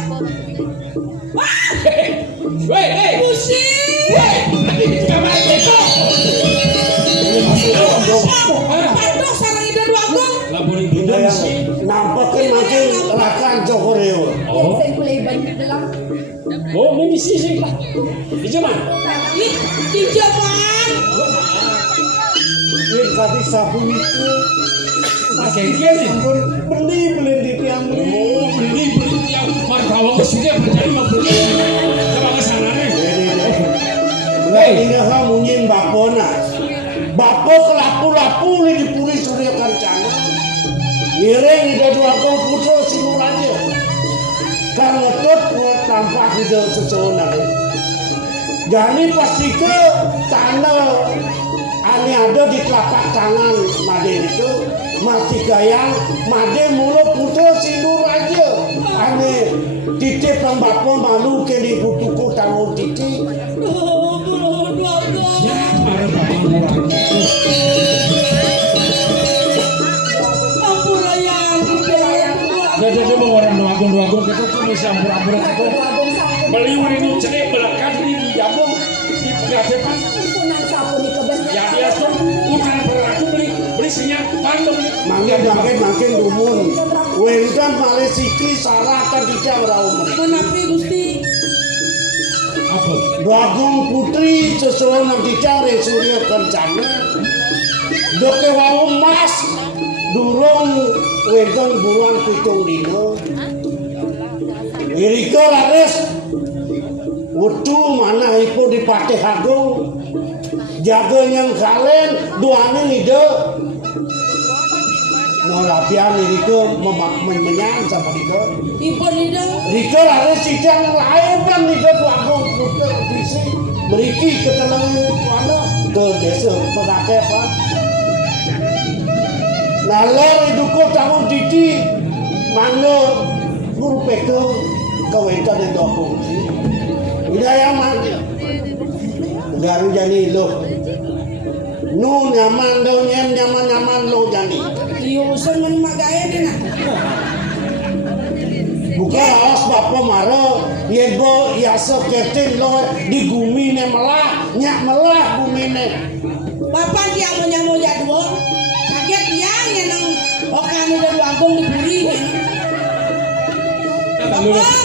Wah, Weh. pusing. nanti kamar besok. Paduh sareng ide dua gong. Lamun Bunda yang nampakin makin rakan Joko Dewa. Yang saya kulai banyak dalam. Oh, ini sih. Di mana? Di Jaman. Dia tadi sabun itu Kengke nih. sabun beli di tiang Oh, beli yang markawa sudah berjadi mau beli. Coba ke sana nih. Lah ini kamu nyin bapona. Bapo kelapu-lapu ni dipuri Surya Kancana. Ireng ida dua kau putra sinur aja. Karena tot tampak ida seseorang. Jadi pasti ke tanah ane ada di telapak tangan Made itu masih gayang Made mulut putra sinur aja. Ane titip yang bapo malu ke di butuku tangan titip. Ya, marah bapak orang. Jadi mau orang doagung kita tuh bisa ampur-ampur itu. Meliwir itu celik belakang di jambung di gadepan. Ampunan sapu di kebesaran. Ya dia tuh bukan berlaku beli sinyal pandem. Makin dumun. Wendan malesiki salah kan tidak raum. Menapi Gusti. Apa? Bagong putri sesuai nang dicari Surya Kencana. Doke wau mas durung wendan buruan pitung dino. Irika laris wudu mana ipo di Patih Agung. Jaga yang kalen duane ide. Morapian Rika menyang sama Rika. Ibu nida. Rika laris sidang lain kan Rika tuagung puter bisi beriki ketenang mana ke desa pegake apa. Lalu iduku tahun didi mana guru peke kawenkan yang dokong. Udah yang mana? Garu jadi lo. Nu nyaman do nyaman lo jadi. Iyo usul men magaye dina. Buka aos bapa maro, yebo yasa ketin lo di gumine melah, nyak melah gumine. Bapak dia mau jadwo. Kaget yang nang okan udah agung diburi. Bapak,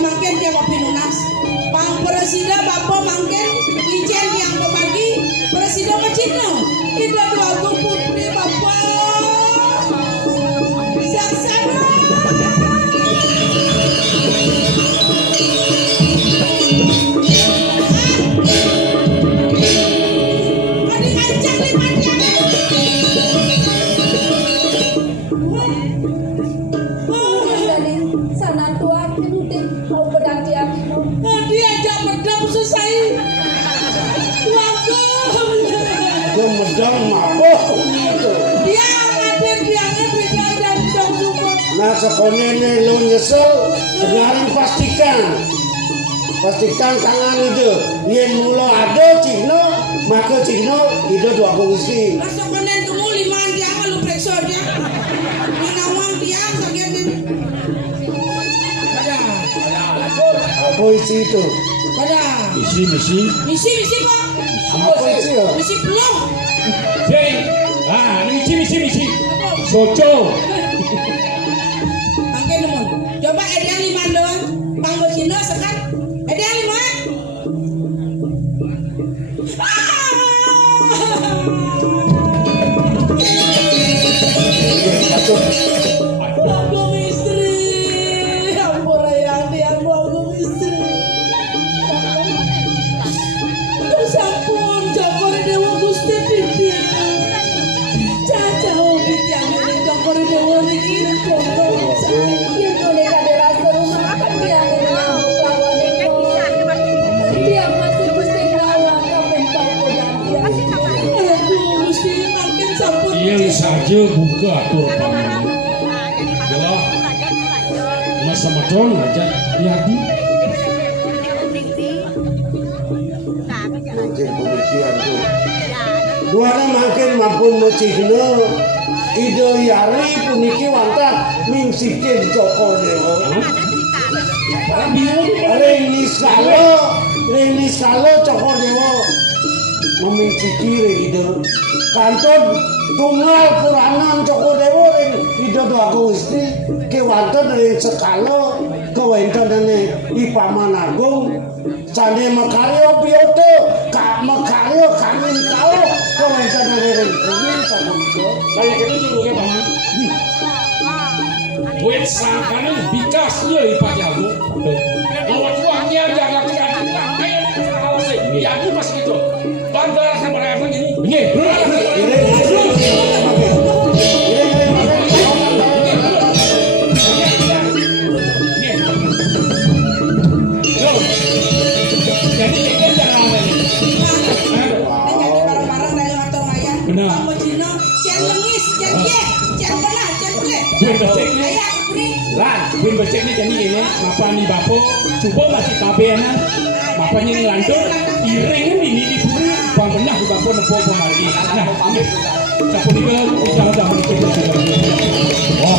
mangken dia mau pinunas. Pang presida bapak mangken ijen yang pemagi presida macino. Tidak dua agung putri bapak. Saksara. Adik ancak lima tiang. Jadi sana tua kenutin mau pedang dia. Diajak pedang selesai. Wagung. Dia medang mabok. Dia ngadir diangnya beda dan dong juga. Nah sebenarnya lo nyesel, sekarang pastikan tangan itu. Yang mula ada Cino, maka Cino itu dua kongsi. Masa konen kamu limaan dia lu periksa dia. Menawang dia sakit ini. Apa isi itu? Pada. Misi pak. Apa isi ya? Misi belum. Jeng, misi. Soco. Oke teman. Coba edian lima doang. Panggo Cina sekan. Edian lima. Bagong istri. Ampun ayang dia bagong istri. Sampun Joko Dewa Gusti Didi. Caca hobi yang ini Joko Dewa niki kono saya. Dia boleh ada rasa rumah kan dia menyambut lawan itu. Dia masih mesti lawan kapan pedang dia. Aduh Gusti makin sampun. Yang saja buka atur paman. Yalah, ya sama don aja. Yadi. Mungkin pemikiran tu. Duana makin mampu mecihna. Ide yari puniki wanta mingsikin Joko Dewa. Ada ini salah Ini sekalo cokor dewa memiciki ide kanton tunggal puranan cokor dewa ide doaku istri kewanten dari sekalo kewanten dari Ipaman Agung sandi makaryo piyoto kak makaryo kami tahu kewanten dari ini satu Kayak gitu juga paman. Buat sangkanan bikas dia Pak Jago. Lewat uangnya jaga keadilan. Kayak hal sih. Ya aku pas gitu. Bandar sama raya gini. Nggih, bro. Jadi ini jangan ngomel. Jadi bareng-bareng dari motor ayah. Benar. Kamu Cino, cian lengis, cian ye, cian belah, cian bre. Win becek ni. Ayah, beri. Lan, win becek ni jadi ini, mapa ni bapo, cuba masih kabeanan, mapa ni ngelantur, iring ni di puri, bang benar di bapo nempo pemalgi. Nah, ini, siapa ni ke, sama-sama ni kita. Wah,